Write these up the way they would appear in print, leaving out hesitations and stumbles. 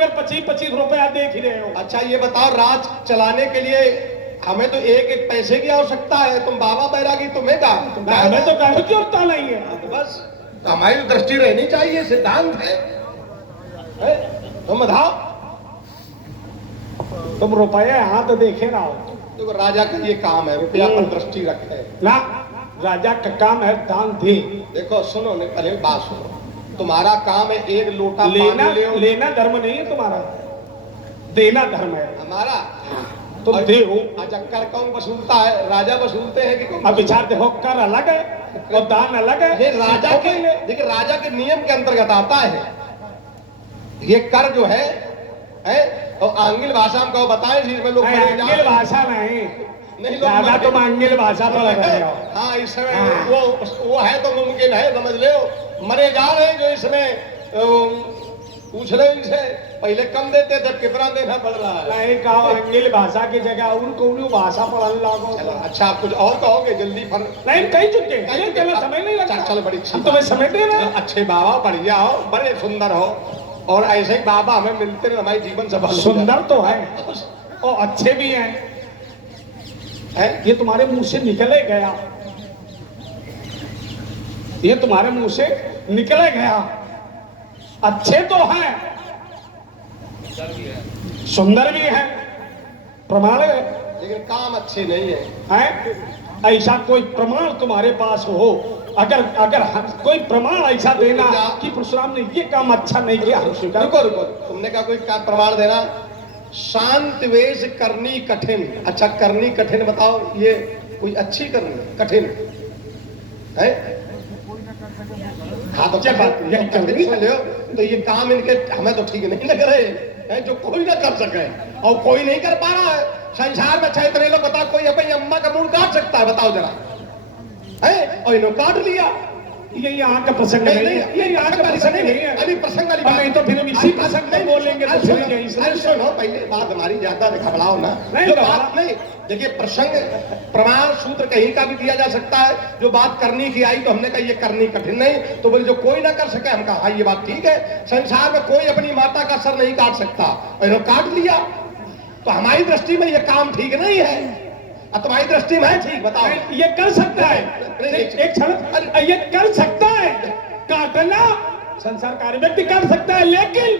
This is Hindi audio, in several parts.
कर 25-25 रुपया देख ही रहे हो। अच्छा ये बताओ, राज चलाने के लिए हमें तो एक एक पैसे की आवश्यकता है। तुम बाबा बैरागी, तुम्हें का हमें तो कहीं की जरूरत नहीं है। तो बस हमारी दृष्टि रहनी चाहिए, सिद्धांत है। तुम बताओ, तुम रुपये हाथ देखे ना हो। देखो राजा का ये काम है, रुपया पर दृष्टि रखे ना, राजा का काम है दान दे। देखो सुनो, पहले बात सुनो, तुम्हारा काम है एक लोटा लेना पानी ले। लेना धर्म नहीं है तुम्हारा, देना धर्म है हमारा। तुम दे हो। अच्छा कर कौन वसूलता है? राजा वसूलते हैं कि कौन? अब विचार देखो, कर अलग है और दान अलग है। ये राजा के, देखिए राजा के नियम के अंतर्गत आता है ये कर जो है और आंगिल भाषा में कहो बताएं, जिसमें लोग आंगिल भाषा नहीं, ज्यादा तुम आंगिल भाषा पर लग रहे हो। हाँ इसमें वो है तो मुमकिन है, समझ लो। मरे जा रहे जो इसमें पूछ रहे इनसे, पहले कम देते थे, कितना देना पड़ रहा है? नहीं कहो, आंगिल भाषा की जगह उनको भाषा पढ़ने लागो। अच्छा आप कुछ और कहोगे? जल्दी फर नहीं कही चुके, समय नहीं लगता। चलो बड़ी अच्छी, तुम्हें समय देना। अच्छे बाबा, बढ़िया हो, बड़े सुंदर हो, और ऐसे ही बाबा हमें मिलते रहे, हमारी जीवन सफल। सुंदर तो है और अच्छे भी हैं। ये तुम्हारे मुंह से निकले गया, ये तुम्हारे मुंह से निकले गया। अच्छे तो हैं, सुंदर भी हैं, प्रमाण है, लेकिन काम अच्छे नहीं है। ऐसा कोई प्रमाण तुम्हारे पास हो? अगर अगर कोई प्रमाण ऐसा देना कि परशुराम ने ये काम अच्छा नहीं किया। रुको रुको, तुमने कहा कोई प्रमाण देना। शांत वेश करनी कठिन। अच्छा करनी कठिन बताओ, ये कोई अच्छी करनी कठिन है? हाँ तो क्या बात है? तो ये काम इनके हमें तो ठीक नहीं लग रहे हैं, जो कोई ना कर सके और कोई नहीं कर पा रहा है संसार में। अच्छा इतने लोग बताओ, कोई अपनी अम्मा का मुंह काट सकता है? बताओ जरा, है? और इन्होंने काट लिया। ये यहाँ का प्रसंग नहीं है, ये यहाँ का प्रसंग नहीं है। अभी प्रसंग वाली बात नहीं तो फिर हम इसी प्रसंग में बोलेंगे। तो सुनो पहले बात हमारी, ज्यादा घबराओ ना। जो बात नहीं, देखिए प्रसंग प्रमाण सूत्र कहीं का भी दिया जा सकता है। जो बात करनी की आई तो हमने कहा ये करनी कठिन नहीं, तो बोले जो कोई ना कर सके, हम कहा हाँ ये बात ठीक है। संसार में कोई अपनी माता का सर नहीं काट सकता, इन्होंने काट लिया, तो हमारी दृष्टि में ये काम ठीक नहीं है। अब तुम्हारी दृष्टि में है ठीक? बताओ। ये कर सकता है, एक क्षण, ये कर सकता है। काटना संसार कार्य व्यक्ति कर सकता है, लेकिन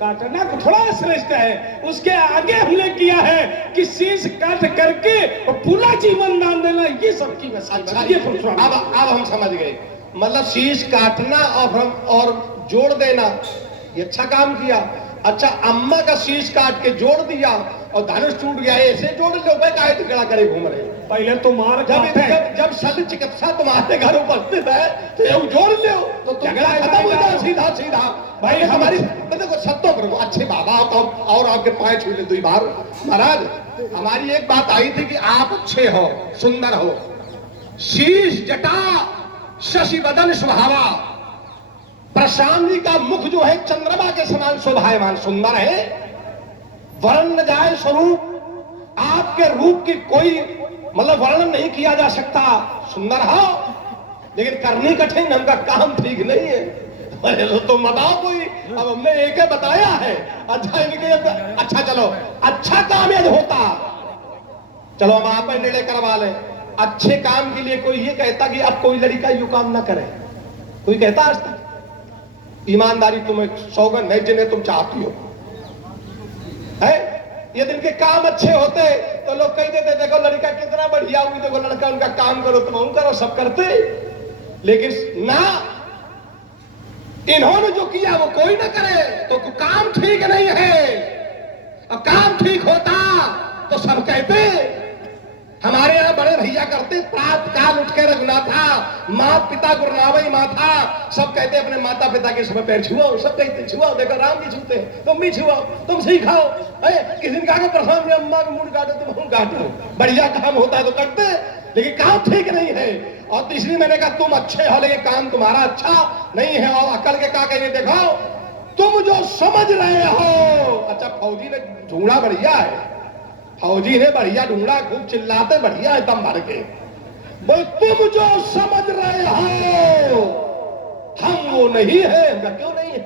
काटना को थोड़ा श्रेष्ठ है। उसके आगे हमने किया है कि शीश काट करके पूरा जीवन दान देना, ये सबकी वैसा। अच्छा ये अब हम समझ गए, मतलब शीश काटना और जोड़ देना, ये अच्छा काम किया। अच्छा अम्मा का शीश काट के जोड़ दिया और धनुष टूट गया, ऐसे जोड़ लो भाई, काहे टिकड़ा करे घूम रहे? पहले तुम्हारा जब शल्य चिकित्सा तुम्हारे घर उपस्थित है तो ये जोड़ लो तो झगड़ा खत्म हो जाए सीधा सीधा। भाई हमारी देखो सत्यों पर अच्छे बाबा और आपके पाए छू ले 2 बार। महाराज हमारी एक बात आई थी कि आप अच्छे हो, सुंदर हो, शीश जटा शशि बदन सुहावा, प्रशांत जी का मुख जो है चंद्रमा के समान शोभायमान सुंदर है। वर्ण न जाए स्वरूप, आपके रूप की कोई मतलब वर्णन नहीं किया जा सकता। सुंदर हो लेकिन करनी कठिन, हमका काम ठीक नहीं है। अरे तो बताओ कोई, अब हमने एक है बताया है। अच्छा इनके अच्छा चलो अच्छा काम यदि होता, चलो हम आप निर्णय करवा लें। अच्छे काम के लिए कोई ये कहता कि अब कोई लड़का यू काम ना करे? कोई कहता आज तक? ईमानदारी तुम्हें सौगंध है जिन्हें तुम चाहती हो है। यदि इनके काम अच्छे होते तो लोग कह देते देखो लड़का कितना बढ़िया हुई, देखो लड़का उनका काम करो, तुम करो, सब करते। लेकिन ना, इन्होंने जो किया वो कोई ना करे तो काम ठीक नहीं है। अब काम ठीक होता तो सब कहते। हमारे यहाँ बड़े भैया करते, प्रात काल उठ के रघुनाथा माँ पिता गुरुनावई माथा, सब कहते अपने माता पिता के समय पैर छुआओ, सब कहते छुआओ, देखो राम भी छूते हैं, तुम भी छुआओ, तुम सीखाओ। किसी ने कहा प्रशांत जी अम्मा का मुंह काटो, तुम काटो, बढ़िया काम होता है तो करते, लेकिन काम ठीक नहीं है। और तीसरी मैंने कहा तुम अच्छे हो लेकिन काम तुम्हारा अच्छा नहीं है। और अकल के का कहिए देखो तुम जो समझ रहे हो। अच्छा फौजी ने ढूंढा बढ़िया है, फौजी ने बढ़िया ढूंढा, खूब चिल्लाते बढ़िया है दम भर के, बोल तुम जो समझ रहे हो हम वो नहीं है। क्यों नहीं है?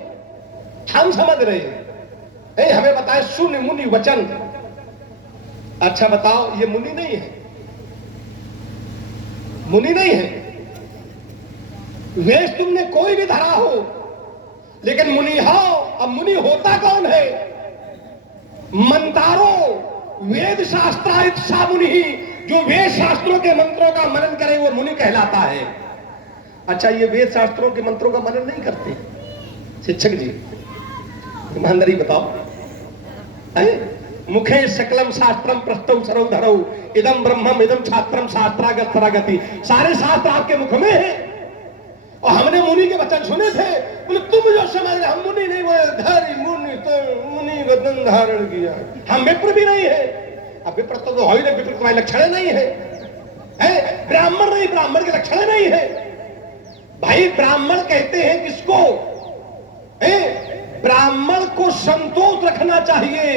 हम समझ रहे हैं हमें बताए शून्य मुनि वचन। अच्छा बताओ, ये मुनि नहीं है? मुनि नहीं है। वेश तुमने कोई भी धरा हो, लेकिन मुनि हो। अब मुनि होता कौन है? मंतारो वेद शास्त्रार्थ सा मुनि ही, जो वेद शास्त्रों के मंत्रों का मनन करे वो मुनि कहलाता है। अच्छा, ये वेद शास्त्रों के मंत्रों का मनन नहीं करते शिक्षक जी? ईमानदारी बताओ। मुखे सकलम शास्त्रम प्रस्तम सरौ धरौ, इदम ब्रह्मम इदम छात्रम शास्त्रागत सरागति। सारे शास्त्र आपके मुख में है। और हमने मुनि के वचन सुने थे। बोले तुम जो समझ रहे, हम मुनि नहीं, बोले धारी मुनि तो मुनि वदन धारण किया। हम विप्र भी नहीं है। अब विप्र तो हो ही नहीं, विप्र तुम्हारे लक्षण नहीं है। ब्राह्मण नहीं, ब्राह्मण के लक्षण नहीं है। भाई ब्राह्मण कहते हैं किसको? ब्राह्मण को संतोष रखना चाहिए,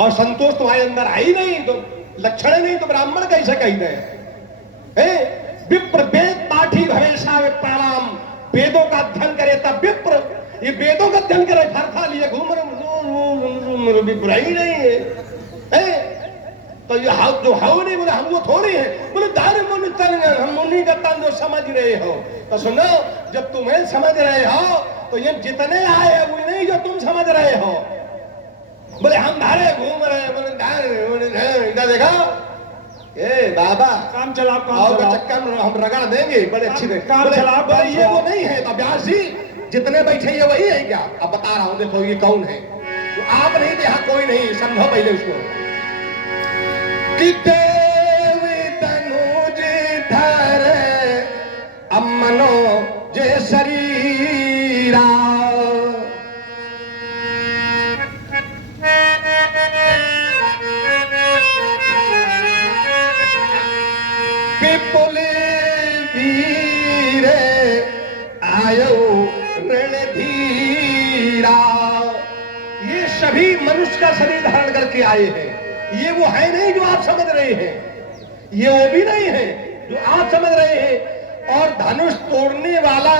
और संतोष तुम्हारे अंदर आई नहीं तो लक्षण नहीं तो ब्राह्मण कैसे कहते हैं? विप्र वेद पाठी भवेशा विप्रणाम, वेदों का अध्ययन करे तब विप्र। ये वेदों का अध्ययन करे, फरफा लिए घूम रहे, विप्र ही नहीं है। तो ये जो हाउ नहीं, बोले हम वो थोड़ी है। बोले दार मुनि तन, हम मुनि का तन जो समझ रहे हो। तो सुनो, जब तुम्हें समझ रहे हो तो ये जितने आए हैं वो नहीं जो तुम समझ रहे हो। बोले हम धारे घूम रहे हैं, बोले इधर देखा, बाबा काम चला, चक्कर में हम रगड़ देंगे बड़े अच्छी काम चला। ये वो नहीं है। तो व्यास जी जितने बैठे ये वही है क्या? अब बता रहा हूं, देखो ये कौन है। तो आप नहीं, यहाँ कोई नहीं, समझो पहले उसको। कि देवी तनुज धरे अमनो जे शरीरा, विपुल वीर आयो रणधीरा। ये सभी मनुष्य का शरीर धारण करके आए हैं। ये वो है नहीं जो आप समझ रहे हैं, ये वो भी नहीं है जो आप समझ रहे हैं। और धनुष तोड़ने वाला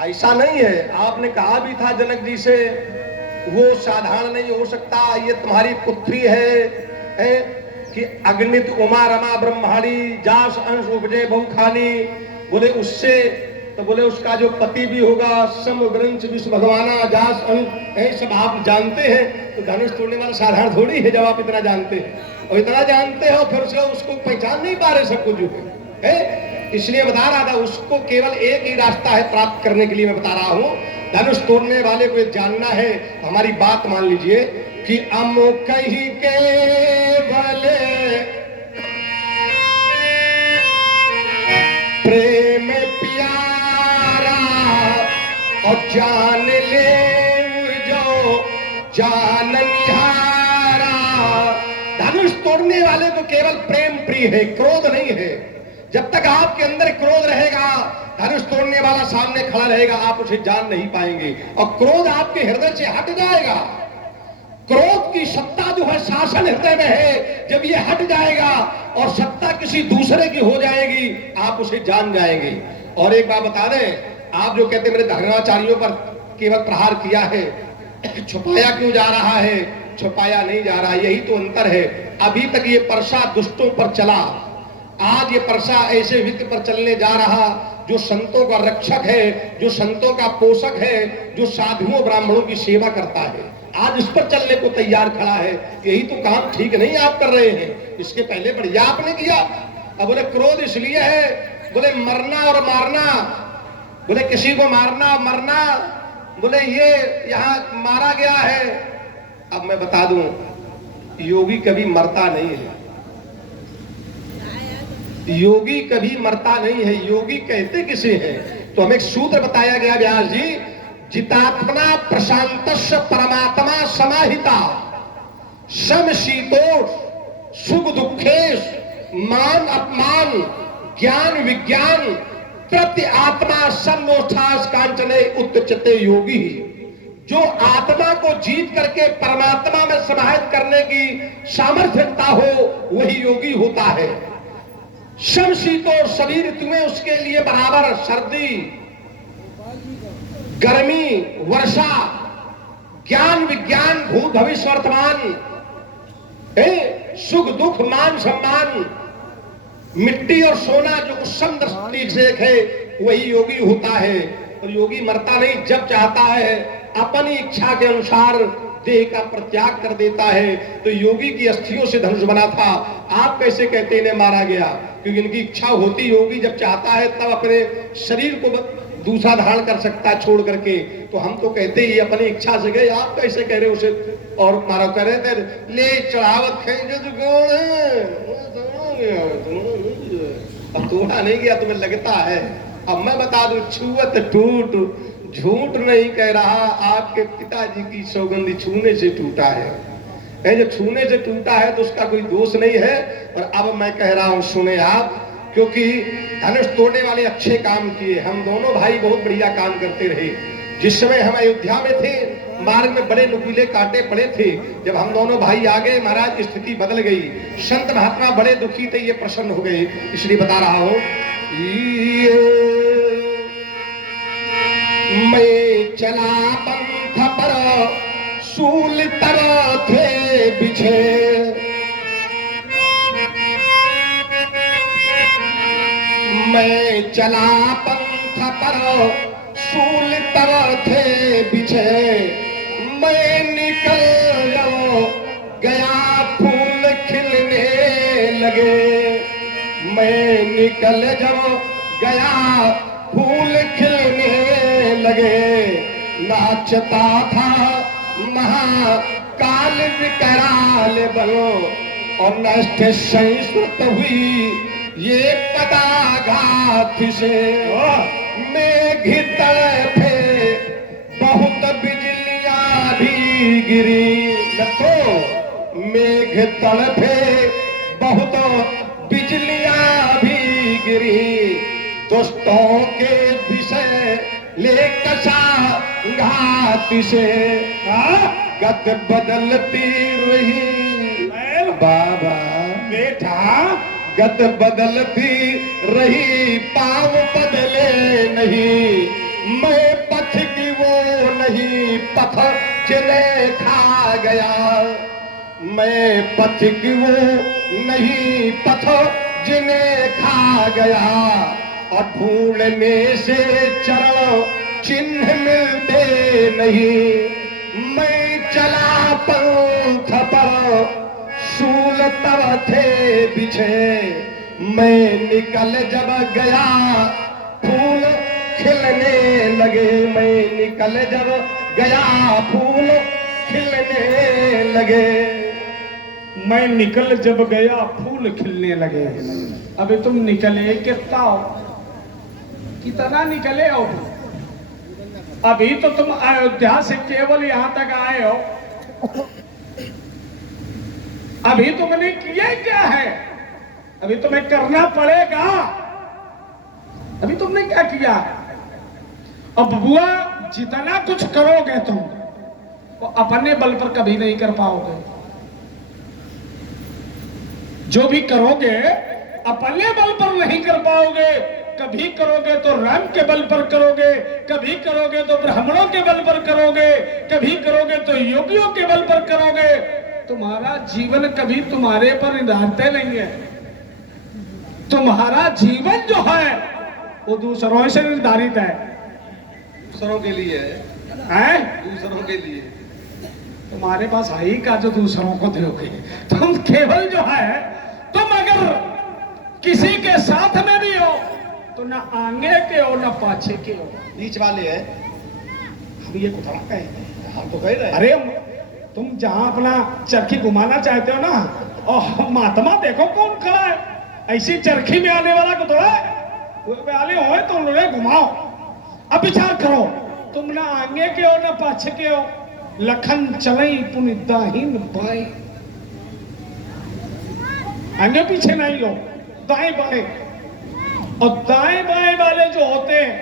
ऐसा नहीं है। आपने कहा भी था जनक जी से, वो साधारण नहीं हो सकता, ये तुम्हारी पुत्री है कि अग्नित उमा रमा ब्रह्माणी जास अंश उपजे बहुखानी। बोले उससे तो बोले उसका जो पति भी होगा सम ग्रंथ विश्व भगवाना जास अंश, सब आप जानते हैं। तो धनुष तोड़ने वाला साधारण थोड़ी है जब आप इतना जानते हैं। और इतना जानते हो फिर उसको पहचान नहीं पा रहे सब कुछ है। इसलिए बता रहा था, उसको केवल एक ही रास्ता है प्राप्त करने के लिए मैं बता रहा हूं। धनुष तोड़ने वाले को जानना है। हमारी बात मान लीजिए कि अमुक ही केवल प्रेम प्यारा, और जान ले जो जान निहारा। धनुष तोड़ने वाले को केवल प्रेम प्रिय है, क्रोध नहीं है। जब तक आपके अंदर क्रोध रहेगा, धनुष तोड़ने वाला सामने खड़ा रहेगा, आप उसे जान नहीं पाएंगे। और क्रोध आपके हृदय से हट जाएगा। क्रोध की सत्ता जो है शासन हृदय में है, जब ये हट जाएगा और सत्ता किसी दूसरे की हो जाएगी, आप उसे जान जाएंगे। और एक बात बता दें, आप जो कहते मेरे धर्माचार्यों पर केवल प्रहार किया है, छुपाया क्यों जा रहा है? छुपाया नहीं जा रहा, यही तो अंतर है। अभी तक ये परसा दुष्टों पर चला, आज ये परसा ऐसे व्यक्ति पर चलने जा रहा जो संतों का रक्षक है, जो संतों का पोषक है, जो साधुओं ब्राह्मणों की सेवा करता है। आज इस पर चलने को तैयार खड़ा है। यही तो काम ठीक नहीं आप कर रहे हैं। इसके पहले बढ़िया आपने किया। अब बोले क्रोध इसलिए है, बोले मरना और मारना, बोले किसी को मारना मरना, बोले ये यहाँ मारा गया है। अब मैं बता दूं, योगी कभी मरता नहीं है। योगी कभी मरता नहीं है। योगी कहते किसे हैं? तो हमें एक सूत्र बताया गया व्यास जी, जितात्मना प्रशांतस्य परमात्मा समाहिता, समशीतोष सुख दुखेश मान अपमान ज्ञान विज्ञान प्रति आत्मा समोष्ठास कांचने उत्तचते योगी। जो आत्मा को जीत करके परमात्मा में समाहित करने की सामर्थ्यता हो वही योगी होता है। समशीतोष सभी ऋतुएं उसके लिए बराबर, सर्दी गर्मी वर्षा ज्ञान विज्ञान भूत भविष्य वर्तमान, सुख दुख मान सम्मान, मिट्टी और सोना जो उत्सम दृष्टि से है वही योगी होता है। और योगी मरता नहीं, जब चाहता है अपनी इच्छा के अनुसार देह का परित्याग कर देता है। तो योगी की अस्थियों से धनुष बना था, आप कैसे कहते इन्हें मारा गया? क्योंकि इनकी इच्छा होती, योगी जब चाहता है तब अपने शरीर को दूसरा धारण कर सकता है छोड़ करके। तो हम तो कहते ही अपनी इच्छा से गए, आप कैसे कह रहे हो उसे और मारा? कह रहे थे ले चढ़ावत खेजे अब तोड़ा नहीं गया, तुम्हें लगता है। अब मैं बता दूं, छुअत टूट, झूठ नहीं कह रहा, आपके पिताजी की सौगंधी छूने से टूटा है। जब छूने से टूटा है तो उसका कोई दोष नहीं है। और अब मैं कह रहा हूं, सुने आप, क्योंकि धनुष तोड़ने वाले अच्छे काम किए, हम दोनों भाई बहुत बढ़िया काम करते रहे। जिस समय हम अयोध्या में थे, मार्ग में बड़े नुकीले कांटे पड़े थे। जब हम दोनों भाई आ गए, महाराज की स्थिति बदल गई। संत महात्मा बड़े दुखी थे, ये प्रसन्न हो गए। इसलिए बता रहा हूं, मैं चला पंथ पर सूल तर थे बिछे, मैं चला पंथ पर सूल तर थे बिछे, मैं निकल गया फूल खिलने लगे, मैं निकल जब गया फूल खिलने लगे, नाचता था महाकाल विकराल बलो, और नष्ट संस्कृत हुई ये पदाघात से, मेघ तड़पे बहुत बिजलियां भी गिरी, तो मेघ तड़पे बहुत बिजलियां भी गिरी, दोस्तों के विषय ले कसा घात से, गत बदलती रही बाबा बेटा, गत बदलती रही पाँव बदले नहीं, मैं पथ की वो नहीं पथ जिन्हें खा गया, मैं पथ की वो नहीं पथ जिन्हें खा गया, और ढूंढने से चरण चिन्ह मिलते नहीं, मैं चला पंथ पर सूल तर थे बिछे, मैं निकल जब गया फूल खिलने लगे, मैं निकल जब गया फूल खिलने लगे, मैं निकल जब गया फूल खिलने लगे। अभी तुम निकले कितना हो, कितना निकले हो? अभी तो तुम अयोध्या से केवल यहां तक आए हो, अभी तुमने किया क्या है? अभी तुम्हें करना पड़ेगा। अभी तुमने क्या किया? अब बुआ, जितना कुछ करोगे तुम वो अपने बल पर कभी नहीं कर पाओगे। जो भी करोगे अपने बल पर नहीं कर पाओगे। कभी करोगे तो राम के बल पर करोगे, कभी करोगे तो ब्राह्मणों के बल पर करोगे, कभी करोगे तो योगियों के बल पर करोगे। तुम्हारा जीवन कभी तुम्हारे पर निर्धारित नहीं है। तुम्हारा जीवन जो है वो दूसरों से निर्धारित है। दूसरों के लिए है? दूसरों के लिए। तुम्हारे पास है ही का जो दूसरों को दोगे। तुम केवल जो है, तुम अगर किसी के साथ में भी हो तो ना आगे के हो ना पाछे के हो, बीच वाले हैं। हम ये कुछ कहते हैं, हम तो कह रहे हैं। अरे तुम जहां अपना चरखी घुमाना चाहते हो ना, और महात्मा देखो कौन खड़ा है, ऐसी चरखी में आने वाला को थोड़ा कोई आले हो तो उन्हें घुमाओ। अब विचार करो, तुम ना आगे के हो ना पाछे के हो। लखन चलई पुनि दाहिन बाएं, आगे पीछे नहीं हो, दाएं बाएं। और दाएं बाएं वाले जो होते हैं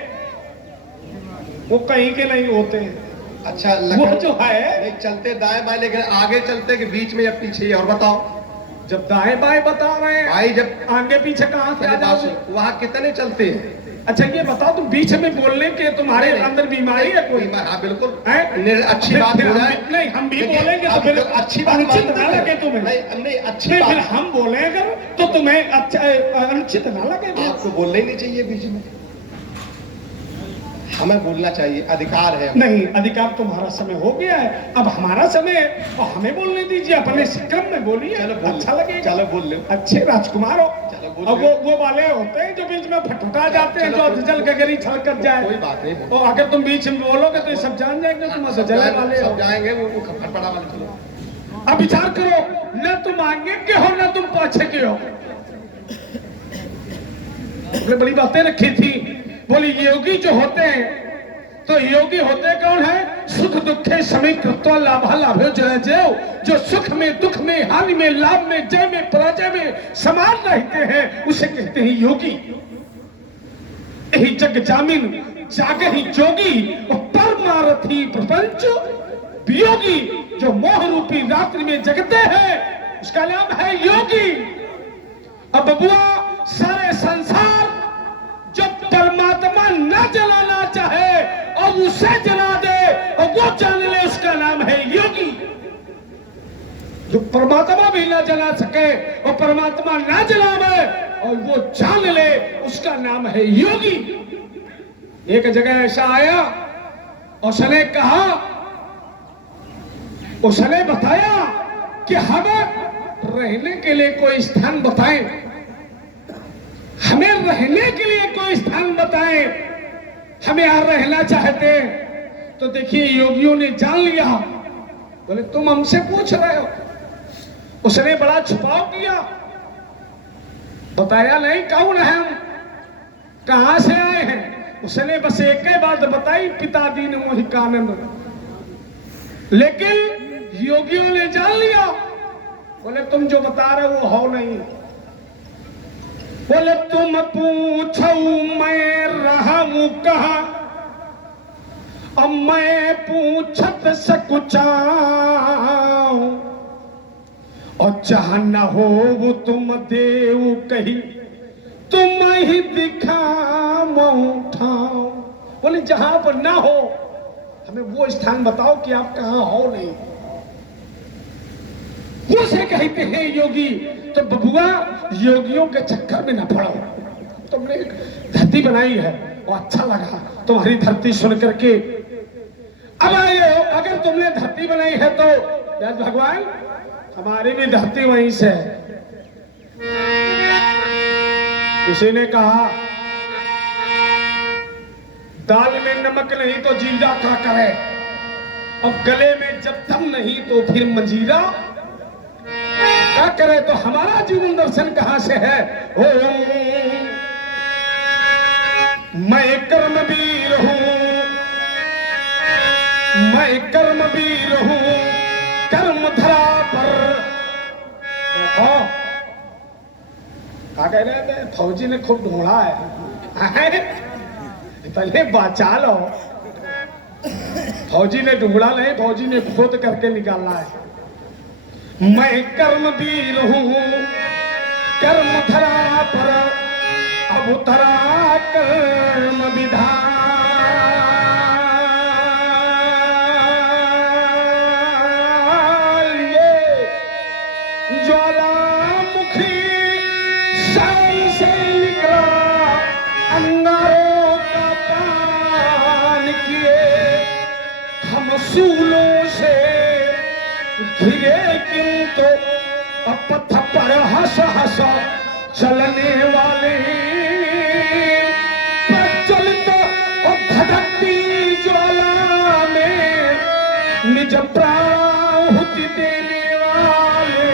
वो कहीं के नहीं होते हैं। अच्छा, वो जो है नहीं चलते दाएं बाएं, लेकिन आगे चलते कि बीच में या पीछे? और बताओ, जब दाएं बाएं बता रहे हैं भाई, जब आगे पीछे कहां से आ जाओगे? वहां कितने चलते हैं? अच्छा ये बताओ तुम बीच में बोलने के तुम्हारे अंदर बीमारी है कोई? हाँ बिल्कुल हैं? अच्छी बात फिर हो रहा हम- है। नहीं हम भी देखिए, बोलेंगे तो आप फिर अच्छी बात अनुचित मानते ना हैं। लगे तुम्हें। नहीं अच्छी नहीं, फिर बात हम बोले अगर तो तुम्हें अच्छा अनुचित ना लगे फिर। आपको बोलना ही नहीं चाहिए बीच में, हमें बोलना चाहिए, अधिकार है। नहीं अधिकार तुम्हारा समय हो गया है, अब हमारा समय है और हमें बोलने दीजिए, अपने क्रम में बोलिए, अच्छा लगेगा। चलो बोल लो। अच्छे राजकुमार हो। चलो बोल अब लो। वो वाले होते हैं जो बीच में फटफटा जाते हैं, चलो, जो जल गगरी छलक जाए। कोई बात नहीं, और अगर तुम बीच में बोलोगे तो ये सब जान जाएंगे तुम जलने वाले हो। सब जाएंगे, वो फटफटा वाले। चलो अब विचार करो, न तुम आगे के हो न तुम पाछे के हो। आपने बड़ी बातें रखी थी, बोली योगी जो होते हैं तो योगी होते कौन है? सुख दुखे समय कृत्वा लाभा लाभो जय जय, जो सुख में दुख में हानि में लाभ में जय में पराजय में समान रहते हैं उसे कहते हैं योगी। यही जग जामिन जागे ही जोगी और परमारथी प्रपंच वियोगी, जो मोह रूपी रात्रि में जगते हैं उसका नाम है योगी। अब बबुआ सारे संसार जो परमात्मा न जलाना चाहे और उसे जला दे और वो जान ले उसका नाम है योगी। जो परमात्मा भी ना जला सके और परमात्मा ना जलावे और वो जान ले उसका नाम है योगी। एक जगह ऐसा आया, उसने कहा, उसने बताया कि हमें रहने के लिए कोई स्थान बताएं, हमें रहने के लिए कोई स्थान बताएं, हमें यहां रहना चाहते हैं। तो देखिए योगियों ने जान लिया, बोले तुम हमसे पूछ रहे हो। उसने बड़ा छुपाव किया, बताया नहीं कौन है हम, कहां से आए हैं। उसने बस एक ही बात बताई, पिता दीन मोहि कानन। लेकिन योगियों ने जान लिया, बोले तुम जो बता रहे हो वो हो नहीं। बोले तुम पूछो मैं रहूं कहां, अब मैं पूछत सकुचाऊं, और जहां न हो वो तुम देव कही, तुम ही दिखाऊं ठाऊं। बोले जहां पर ना हो हमें वो स्थान बताओ कि आप कहां हो नहीं, उसे कहते हैं योगी। तो बबुआ योगियों के चक्कर में न पड़ो। तुमने एक धरती बनाई है वो अच्छा लगा तुम्हारी धरती सुन करके। अब आए अगर तुमने धरती बनाई है तो याद भगवान हमारी भी धरती वहीं से है। किसी ने कहा दाल में नमक नहीं तो जीरा क्या करे, और गले में जब दम नहीं तो फिर मंजीरा क्या करे। तो हमारा जीवन दर्शन कहां से है? ओ मैं कर्मवीर हूं, मैं कर्मवीर हूं, कर्म धरा पर। देखो क्या कह रहे थे, फौजी ने खूब ढूंढा है। पहले बचा लो, फौजी ने ढूंढा नहीं, फौजी ने खोद करके निकालना है। मैं कर्मवीर हूं, कर्म धरा पर, अब उतरा कर्म विधान। ये ज्वालामुखी शान से निकला, अंगारों का पान किए, हम सूलों से घिरे किंतु पथ पर हंस हंस चलने वाले, प्रज्वलित और धधकती ज्वाला में निज प्राहुति देने वाले,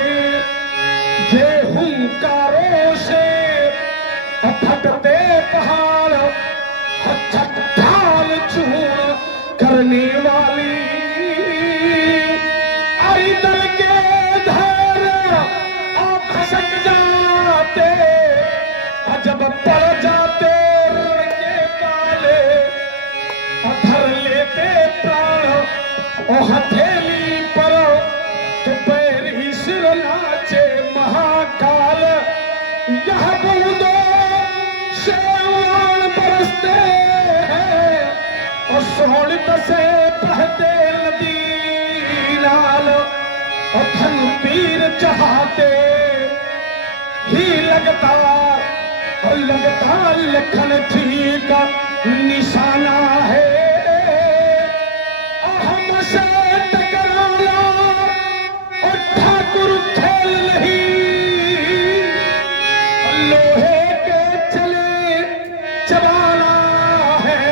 ये हुंकारों से फटते पहाड़ ढाल चूर्ण करने वाली, दल के धैर्य और खसक जाते, जब पड़ जाते के पाले, धर लेते प्राण और हथेली पर, तो पैर ही सिर नाचे महाकाल। यह बूंदों से उड़ान बरस तीर चाहते ही लगता लखन ठीक निशाना है। हमसे टकराना और ठाकुर खेल नहीं, लोहे के चले चबाना है।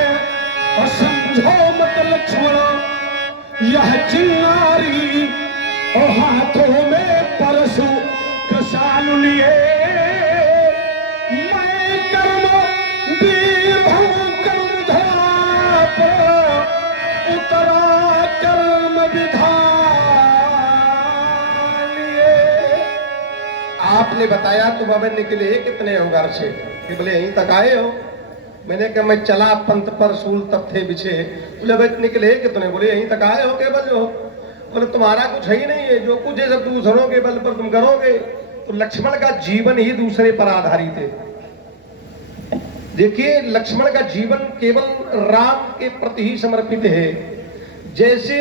और समझो मत लक्ष्मण यह चिंगारी, और हाथों में परशु कृषाण लिए। मैं कर्म वीर हूँ, कर्म धरा पर उतरा कर्म विधान लिए। आपने बताया तुम अब निकले कितने हो घर से? कि बोले यहीं तक आए हो। मैंने कहा मैं चला पंथ पर सूल तब थे बिछे। बोले भाई निकले कितने? बोले यहीं तक आए हो केवल जो। बोले तुम्हारा कुछ है ही नहीं है, जो कुछ है सब दूसरों के बल पर तुम करोगे। तो लक्ष्मण का जीवन ही दूसरे पर आधारित है। देखिए लक्ष्मण का जीवन केवल राम के प्रति ही समर्पित है। जैसे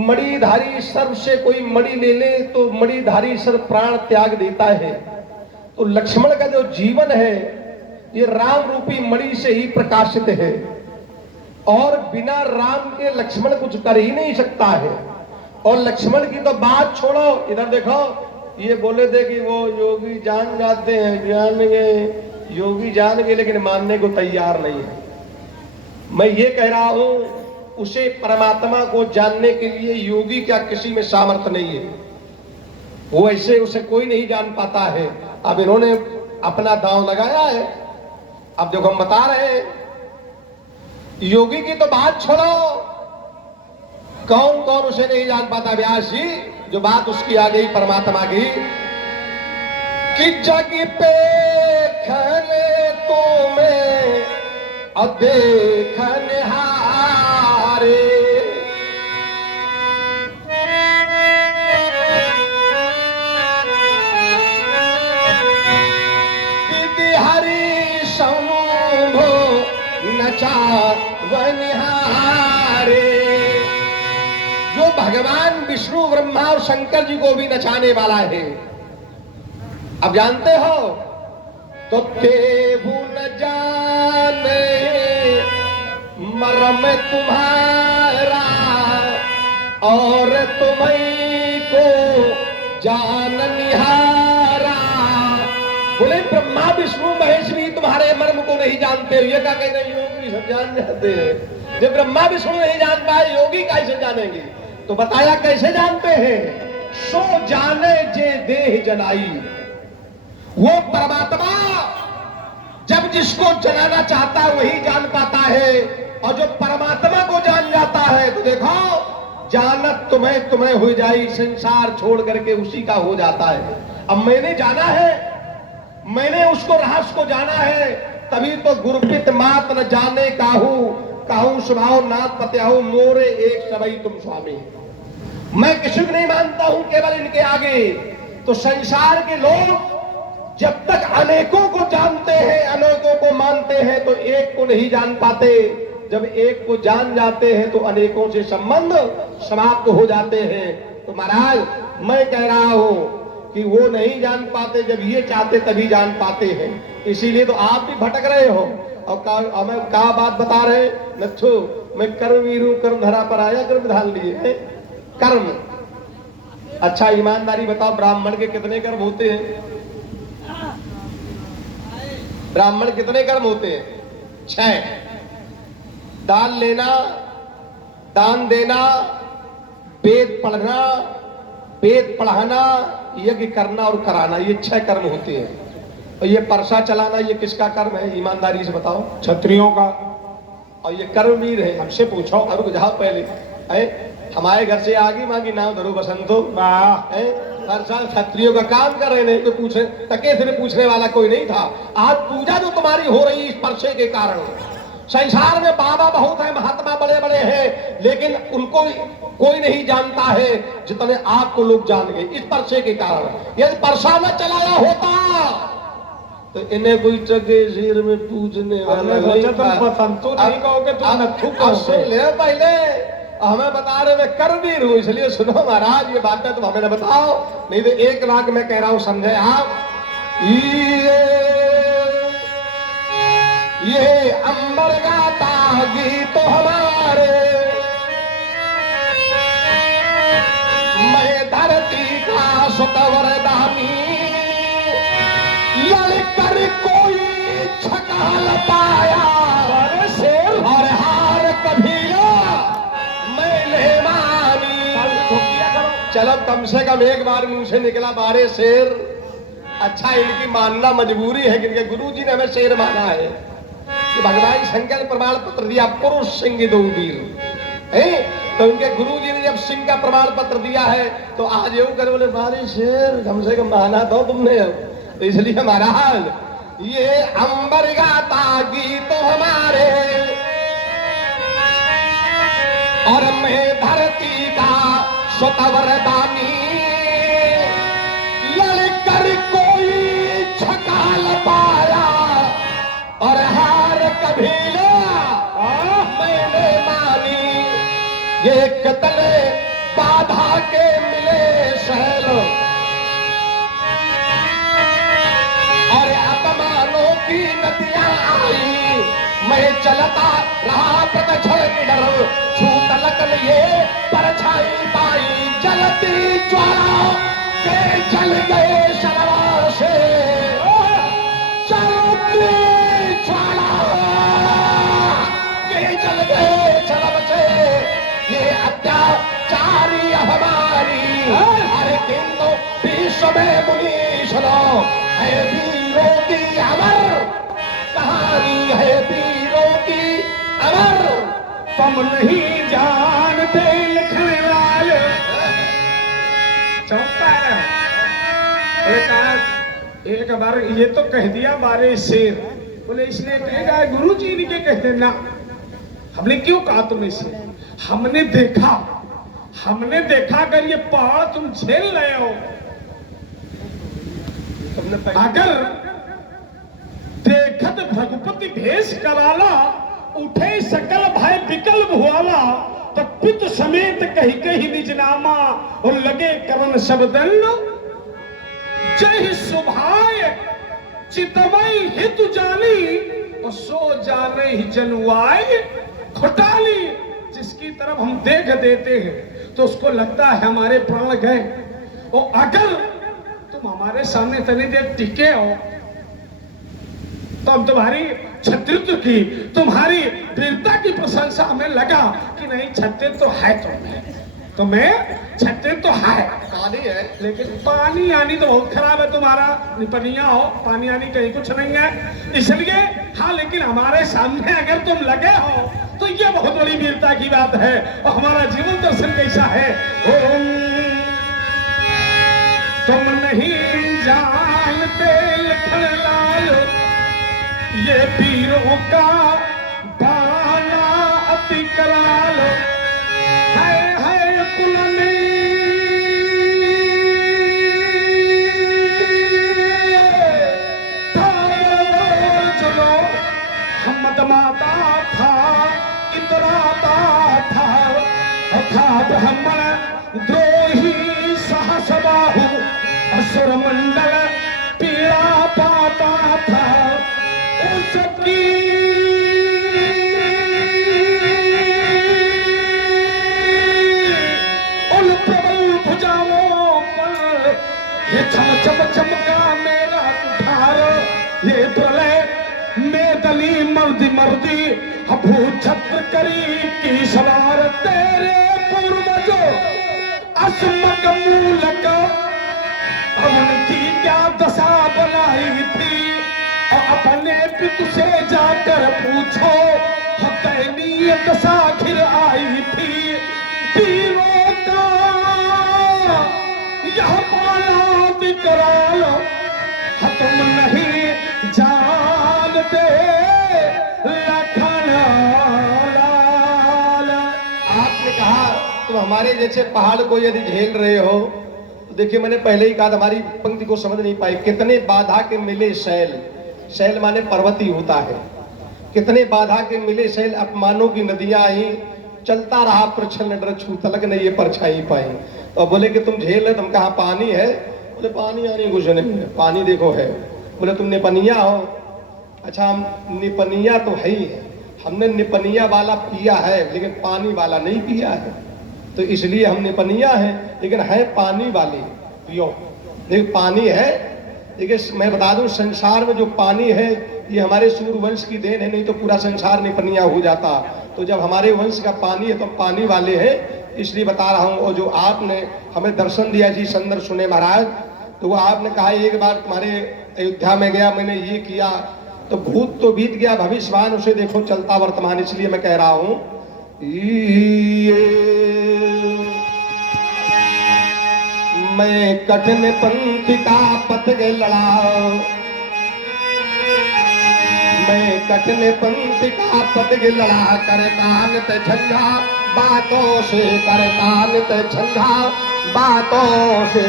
मणिधारी सर्प से कोई मणि ले ले तो मणिधारी सर्प प्राण त्याग देता है, तो लक्ष्मण का जो जीवन है ये राम रूपी मणि से ही प्रकाशित है। और बिना राम के लक्ष्मण कुछ कर ही नहीं सकता है। और लक्ष्मण की तो बात छोड़ो, इधर देखो, ये बोले थे कि वो योगी जान जाते हैं, जान गए योगी जान गए, लेकिन मानने को तैयार नहीं है। मैं ये कह रहा हूं उसे परमात्मा को जानने के लिए योगी क्या किसी में सामर्थ्य नहीं है। वो ऐसे उसे कोई नहीं जान पाता है। अब इन्होंने अपना दांव लगाया है। अब देखो हम बता रहे हैं, योगी की तो बात छोड़ो, कौन कौन उसे नहीं जान पाता। व्यास जी जो बात उसकी आ गई परमात्मा की, कि जग पे खने तुम्हें अदेखन हारे, विधि हरि शंभो नचा वनिहारे। जो भगवान विष्णु ब्रह्मा और शंकर जी को भी नचाने वाला है। अब जानते हो तो देवु न जाने मरम तुम्हारा, और तुम्हीं को जान निहारा। बोले ब्रह्मा विष्णु महेश भी तुम्हारे मर्म को नहीं जानते। ये क्या कह रहे योगी सब जान जाते हैं। जब ब्रह्मा विष्णु नहीं जान पाए योगी कैसे जानेंगे? तो बताया कैसे जानते हैं, सो जाने जे देह जनाई। वो परमात्मा जब जिसको जनाना चाहता है वही जान पाता है। और जो परमात्मा को जान जाता है तो देखो जानत तुम्हें तुम्हें हो जाई, संसार छोड़ करके उसी का हो जाता है। अब मैंने जाना है, मैंने उसको रहस्य को जाना है, तभी तो गुरपित मात न जाने काहू, काहू स्वभाव नाथ पत्याहू, मोरे एक सबई तुम स्वामी। मैं किसी को नहीं मानता हूं केवल इनके आगे। तो संसार के लोग जब तक अनेकों को जानते हैं, अनेकों को मानते हैं, तो एक को नहीं जान पाते। जब एक को जान जाते हैं तो अनेकों से संबंध समाप्त हो जाते हैं। तो महाराज मैं कह रहा हूं कि वो नहीं जान पाते, जब ये चाहते तभी जान पाते हैं। इसीलिए तो आप भी भटक रहे हो। और मैं क्या बात बता रहे नच्छो, मैं कर्मवीरू कर्म धरा पर आया, कर्म धान लिए है कर्म। अच्छा ईमानदारी बताओ, ब्राह्मण के कितने कर्म होते हैं? ब्राह्मण कितने कर्म होते हैं? 6। दान लेना, दान देना, वेद पढ़ना, वेद पढ़ाना, यज्ञ करना और कराना, ये 6 कर्म होते हैं। और ये परसा चलाना ये किसका कर्म है? ईमानदारी से बताओ। क्षत्रियों का। और ये कर्मवीर है। हमसे पूछो। रुक जाओ पहले। हमारे घर से आगे मांगी नाम धरो बसंतो। हर साल क्षत्रियों का काम कर रहे, नहीं तो पूछे तके से पूछने वाला कोई नहीं था। आज पूजा जो तुम्हारी हो रही इस परसे के कारण। संसार में बाबा बहुत है, महात्मा बड़े बड़े हैं, लेकिन उनको कोई नहीं जानता है जितने आपको लोग जान गए इस परसे के कारण। यदि परसा न चलाया होता तो इन्हें कोई चके सिर में पूजने वाला नहीं था। नहीं कहोगे तो नथु कहोगे। ले पहले हमें बता रहे मैं करवीर हूं, इसलिए सुनो महाराज ये बातें तुम हमें न बताओ, नहीं तो एक लाख मैं कह रहा हूं समझे आप। ये अंबर गाता गीत तो हमारे, मैं धरती का सुतवरदानी, लड़कर कोई छकाल पाया और हार कभी मैं ले मानी। चलो कम से कम एक बार मुंह से निकला बारे शेर। अच्छा इनकी मानना मजबूरी है कि इनके गुरुजी ने हमें शेर माना है कि भगवान शंकर प्रमाण पत्र दिया पुरुष सिंह दो वीर है, तो उनके गुरुजी ने जब सिंह का प्रमाण पत्र दिया है तो आज यूं कर बोले बारे शेर कम से कम माना दो तुमने। तो इसलिए महाराज ये अंबर गाता गीत तो हमारे और मैं धरती का सुतवरदानी, लड़कर कोई छकाल पाया और हार कभी मैंने मानी। ये कितने बाधा के मिले सहल और अपमानों की नदियां आई, मैं चलता रहा प्रदक्षिण निडर, छूट लगन ये परछाई पाई, जलती ज्वाला के जल गए शरवार से, चलती ज्वाला के जल गए शरव से, ये अत्याचारी हमारी। अरे किंतु विश्व में मुनि सुनो है वीरों की अमर कहानी, है वीरों की अमर। तुम नहीं जानते लिखने वाले चौंका है। बोले कहा एक बार ये तो कह दिया बारे शेर, बोले इसलिए कहेगा गुरु जी इनके कहते ना। हमने क्यों कहा तुम्हें शेर? हमने देखा अगर ये पहाड़ तुम झेल रहे हो, अगर देखत भगुपति भेष कराला, उठे सकल भय विकल भुआला, तो पित समेत कही कही निज नामा और लगे करण शब्दन, जय सुभाय चितवई हित जानी और सो जाने ही जनुआई खुटाली। जिसकी तरफ हम देख देते हैं तो उसको लगता है हमारे प्राण गए, और अगर तुम हमारे सामने तनी देर टिके हो तो हम तुम्हारी छत्रित्व की, तुम्हारी वीरता की प्रशंसा हमें लगा कि नहीं छत्रित्व तो है तुम्हें छत्रित्व तो है, पानी है लेकिन पानी आनी तो बहुत खराब है तुम्हारा, निपनिया हो पानी आनी कहीं कुछ नहीं है। इसलिए हाँ, लेकिन हमारे सामने अगर तुम लगे हो तो ये बहुत बड़ी वीरता की बात है। और हमारा जीवन दर्शन कैसा है, तुम नहीं जानते लखन लाल, ये वीरों का बाला अति कराल, है कुल में चलो हमद माता था, इतराता था ब्राह्मण द्रोही सहस बाहु, असुर मंडल पीड़ा पाता था उसकी। उन प्रबल भुजाओं पर ये चम चम चमका मेरा कुठार, ये प्रलय में दली मर्दी मर्दी अभू छत्र करी की सवार, तेरे पूर्वजों अस्मक मूलक उनकी क्या दशा बनाई थी, और अपने पितु से जाकर पूछो दयनीय दशा आखिर आई थी। वीरों का यह माला विकराल, तुम नहीं जानते लखन लाल। आपने कहा तुम हमारे जैसे पहाड़ को यदि झेल रहे हो, तो देखिए मैंने पहले ही कहा हमारी पंक्ति को समझ नहीं पाई। कितने बाधा के मिले शैल, शैल माने पर्वत ही होता है। कितने बाधा के मिले शैल, अपमानों की नदियां आई, चलता रहा प्रच्छन्न डर छू तलक नहीं ये परछाई पाई। तो बोले कि तुम झेल है, तुम कहा पानी है? बोले पानी आनी कुछ नहीं है, पानी देखो है। बोले तुम निपनिया हो? अच्छा हम निपनिया तो है ही है, हमने निपनिया वाला पिया है लेकिन पानी वाला नहीं पिया है, तो इसलिए हम निपनिया हैं, लेकिन है पानी वाली पियो। देखिए पानी है, देखिए मैं बता दूं संसार में जो पानी है ये हमारे सूर्यवंश की देन है, नहीं तो पूरा संसार निपनिया हो जाता। तो जब हमारे वंश का पानी है तो हम पानी वाले हैं, इसलिए बता रहा हूँ। और जो आपने हमें दर्शन दिया जी सुंदर सुने महाराज, तो वो आपने कहा एक बार तुम्हारे अयोध्या में गया, मैंने ये किया, तो भूत तो बीत गया, भविष्यवाण उसे देखो चलता वर्तमान, इसलिए मैं कह रहा हूं मैं कठिन पंथ का पथ लड़ा, मैं कठिन पंथ का पथ लड़ा, करतान ते झंझा बातों से, करतान ते झंझा बातों से,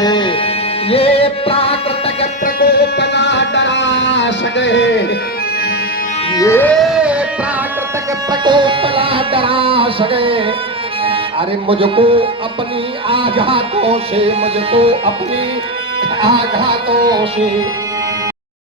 ये प्राकृतिक प्रकोप ना डरा सके, ये प्राकृतिक प्रकोप ना डरा सके। अरे मुझको अपनी आघातों से, मुझको अपनी आघातों से